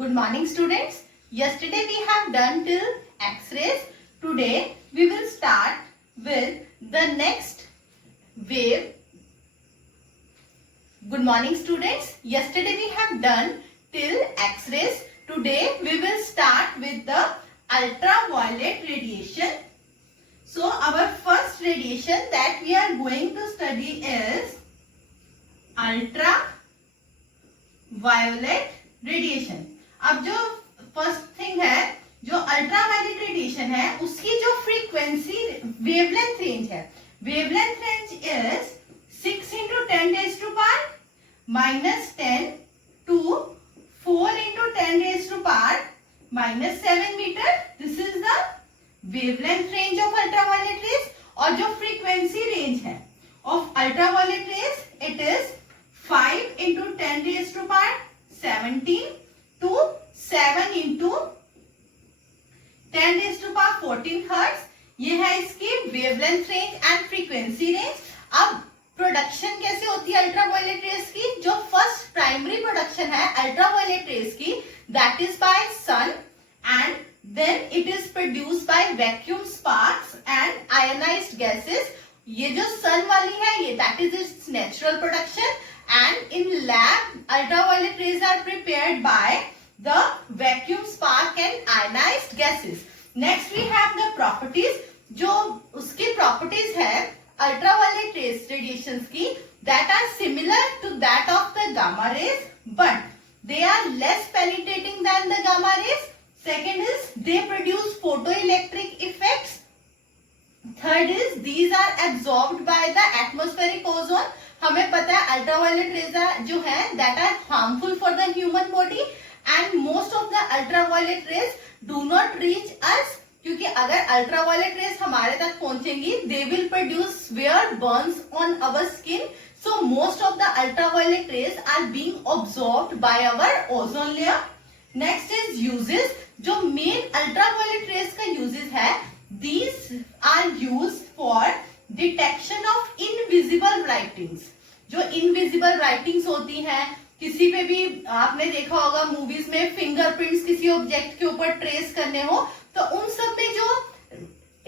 Good morning students. Yesterday we have done till X-rays. Today we will start with the next wave. Good morning students. Yesterday we have done till X-rays. Today we will start with the ultraviolet radiation. So our first radiation that we are going to study is ultraviolet radiation. अब जो first thing है, जो ultraviolet radiation है उसकी जो frequency wavelength range है, wavelength range is 6 into 10 raised to power -10 to 4 into 10 raised to power -7 meter. This is the wavelength range of ultraviolet rays. और जो फ्रीक्वेंसी रेंज है of ultraviolet rays, it is 5 into 10 raised to power 17 to 7 into 10 raised to power 14 hertz. ये है इसकी wavelength range and frequency range. अब production कैसे होती है अल्ट्रावायलेट रेज की? जो फर्स्ट प्राइमरी प्रोडक्शन है अल्ट्रावायलेट रेज की, that is by sun and then it is produced by vacuum sparks and ionised gases. ये जो सन वाली है ये that is its natural production, and in lab ultraviolet rays are prepared by the vacuum spark and ionized gases. Next we have the properties. जो उसकी properties है ultraviolet rays radiations की, that are similar to that of the gamma rays but they are less penetrating than the gamma rays. Second is they produce photoelectric effects. Third is these are absorbed by the atmospheric ozone. हमें पता है ultraviolet rays जो है that are harmful for the human body and most of the ultraviolet rays do not reach us, क्योंकि अगर ultraviolet rays हमारे तक पहुंचेंगी they will produce severe burns on our skin. So most of the ultraviolet rays are being absorbed by our ozone layer. Next is uses. जो main ultraviolet rays का uses है, these are used for detection of invisible writings. जो invisible writings होती हैं, किसी पे भी आपने देखा होगा मूवीज में फिंगरप्रिंट्स किसी ऑब्जेक्ट के ऊपर ट्रेस करने हो, तो उन सब में जो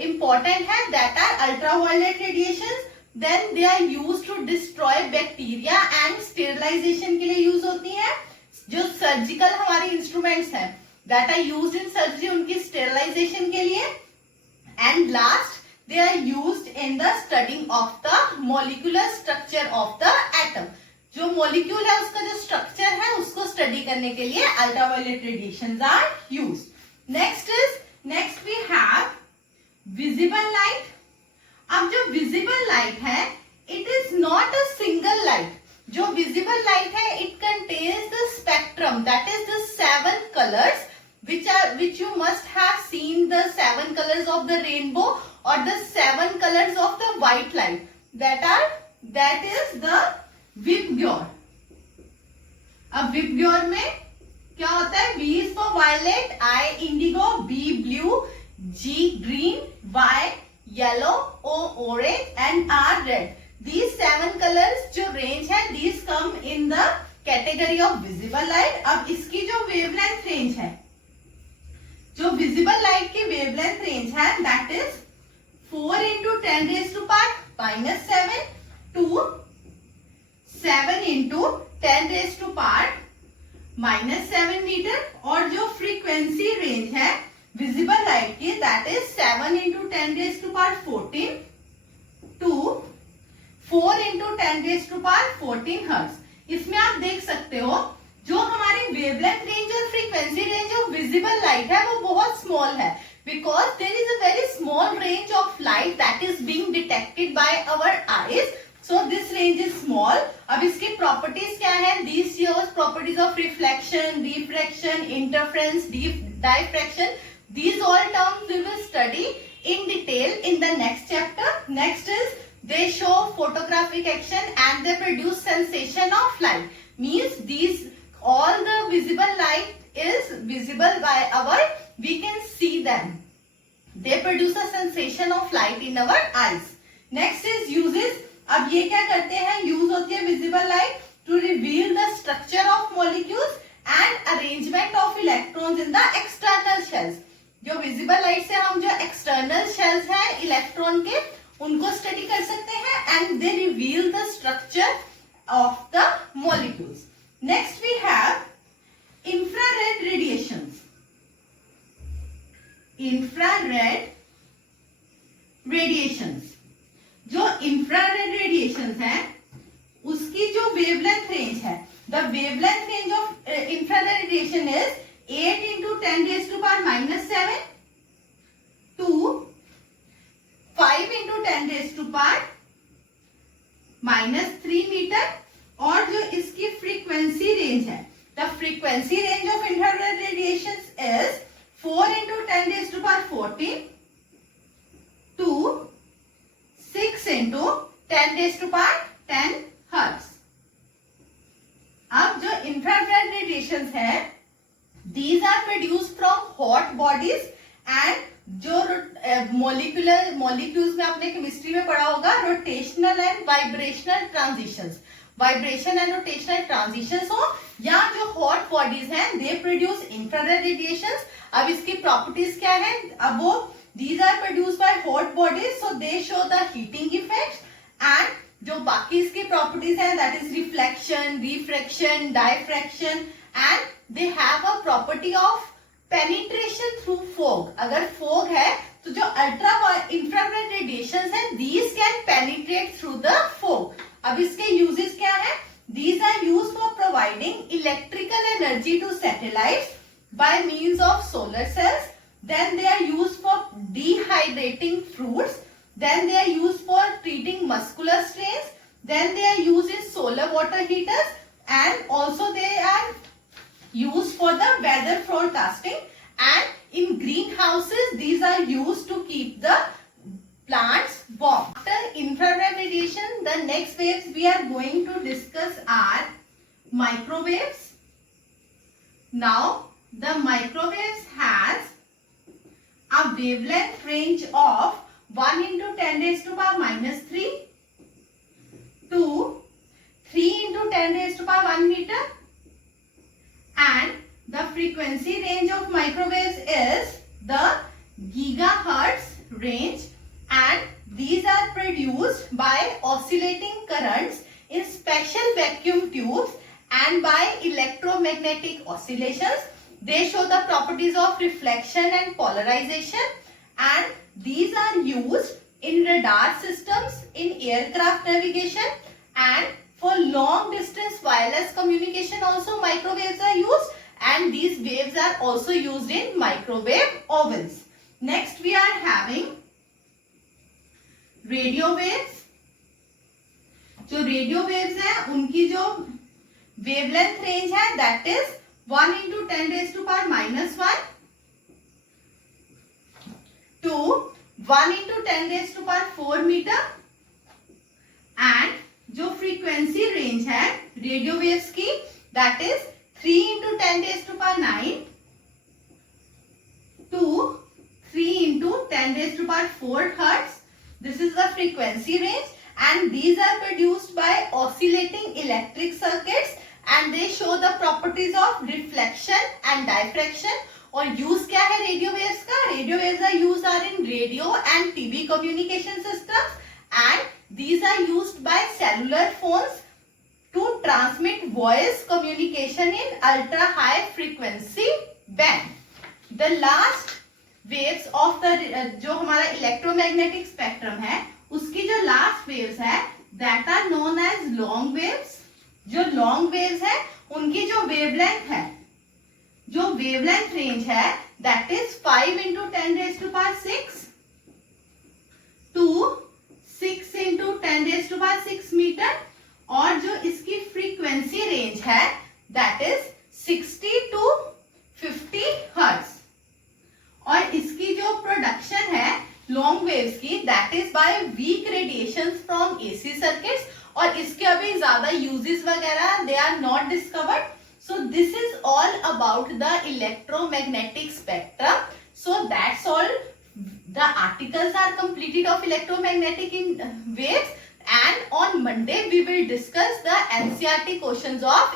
इंपॉर्टेंट है that are ultraviolet radiations. Then they are used to destroy bacteria and sterilisation के लिए यूज होती है. जो सर्जिकल हमारे इंस्ट्रूमेंट्स हैं that are used in surgery, उनकी स्टेरिलाइजेशन के लिए. And last they are used in the studying of the molecular structure of the atom. जो molecule है उसका जो structure है उसको study करने के लिए ultraviolet radiations are used. Next we have visible light. अब जो visible light है it is not a single light. जो visible light है it contains the spectrum, that is the 7 colors which you must have seen, the 7 colors of the rainbow or the 7 colors of the white light, that is the VIBGYOR. अब VIBGYOR में क्या होता है? V is for violet, I indigo, B blue, G green, Y yellow, O orange and R red. These 7 colors जो range है these come in the category of visible light. अब इसकी जो wavelength range है, जो visible light की wavelength range है that is 4 into 10 raised to power -7 to 7 into 10 raised to power -7 meter. और जो frequency range है visible light की that is 7 into 10 raised to power 14 to 4 into 10 raised to power 14 hertz. इसमें आप देख सकते हो जो हमारी वेवलेंथ रेंज और frequency range of visible light है वो बहुत स्मॉल है, because there is a very small range of light that is being detected by our eyes. So this range is small. अब इसकी properties क्या है? These shows properties of reflection, refraction, interference, diffraction. These all terms we will study in detail in the next chapter. Next is they show photographic action and they produce sensation of light. Means these all the visible light is visible by our, we can see them. They produce a sensation of light in our eyes. Next is uses. अब ये क्या करते हैं? Use होती है visible light to reveal the structure of molecules and arrangement of in the external shells. जो visible light से हम जो एक्सटर्नल शेल्स हैं इलेक्ट्रॉन के उनको स्टडी कर सकते हैं and they reveal the structure of the molecules. Next we have infrared radiations. Infrared radiations, जो इंफ्रारेड रेडिएशंस हैं उसकी जो वेवलेंथ रेंज है, the wavelength range of infrared radiation is 8 into 10 raised to power minus 7 to 5 into 10 raised to power minus 3 metre. और जो इसकी frequency range है, the frequency range of infrared radiation is 4 into 10 raised to power 14 to 6 into 10 raised to power 10 hertz. अब जो infrared radiation है these are produced from hot bodies and जो molecules में आपने केमिस्ट्री में पढ़ा होगा rotational and vibrational transitions, vibration and rotational transitions हो, या जो hot bodies हैं they produce infrared radiations। अब इसकी properties क्या है, अब वो these are produced by hot bodies so they show the heating effects, and जो बाकी इसकी properties हैं that is reflection, refraction, diffraction and they have a property of penetration through fog। अगर fog है तो जो अल्ट्रा इंफ्रारेड रेडिएशंस हैं these can penetrate through the fog। अब इसके uses क्या है, these are used for providing electrical energy to satellites by means of solar cells, then they are used for dehydrating fruits, then they are used for treating muscular strains, then they are used in solar water heaters, and also they are used for the weather forecasting, and in greenhouses these are used to keep the plants warm। After infrared radiation, the next waves we are going to discuss are microwaves। Now the microwaves has a wavelength range of 1 into 10 raised to power minus 3 to 3 into 10 raised to power 1 meter, and the frequency range of microwaves is the gigahertz range, and these are produced by oscillating currents in special vacuum tubes and by electromagnetic oscillations। They show the properties of reflection and polarization, and these are used in radar systems, in aircraft navigation, and for long distance wireless communication also microwaves are used, and these waves are also used in microwave ovens। Next we are having radio waves। जो radio waves हैं उनकी जो wavelength range है that is 1 into 10 raised to power minus 1 to 1 into 10 raised to power 4 meter, and जो frequency range है radio waves की that is 3 into 10 raised to power 9 to 3 into 10 raised to power 4 hertz। This is the frequency range, and these are produced by oscillating electric circuits, and they show the properties of reflection and diffraction। और use क्या है radio waves का, radio waves are used are in radio and TV communication systems, and these are used by cellular phones to transmit voice communication in ultra high frequency band। The last waves of the जो हमारा electromagnetic spectrum है उसकी जो last waves है that are known as long waves। जो long waves है उनकी जो wavelength है, जो wavelength range है that is 5 into 10 raised to power 6 to 6 into 10 raised to power 6 metre, और जो इसकी फ्रीक्वेंसी रेंज है दैट इज 60 to 50 हर्ट्ज। और इसकी जो प्रोडक्शन है लॉन्ग वेव्स की that is by weak radiations from AC circuits, और इसके अभी ज्यादा यूजेस वगैरह they are not discovered. So this is all about the electromagnetic spectrum. So that's all. The articles are completed of electromagnetic waves, and on Monday we will discuss the NCERT questions of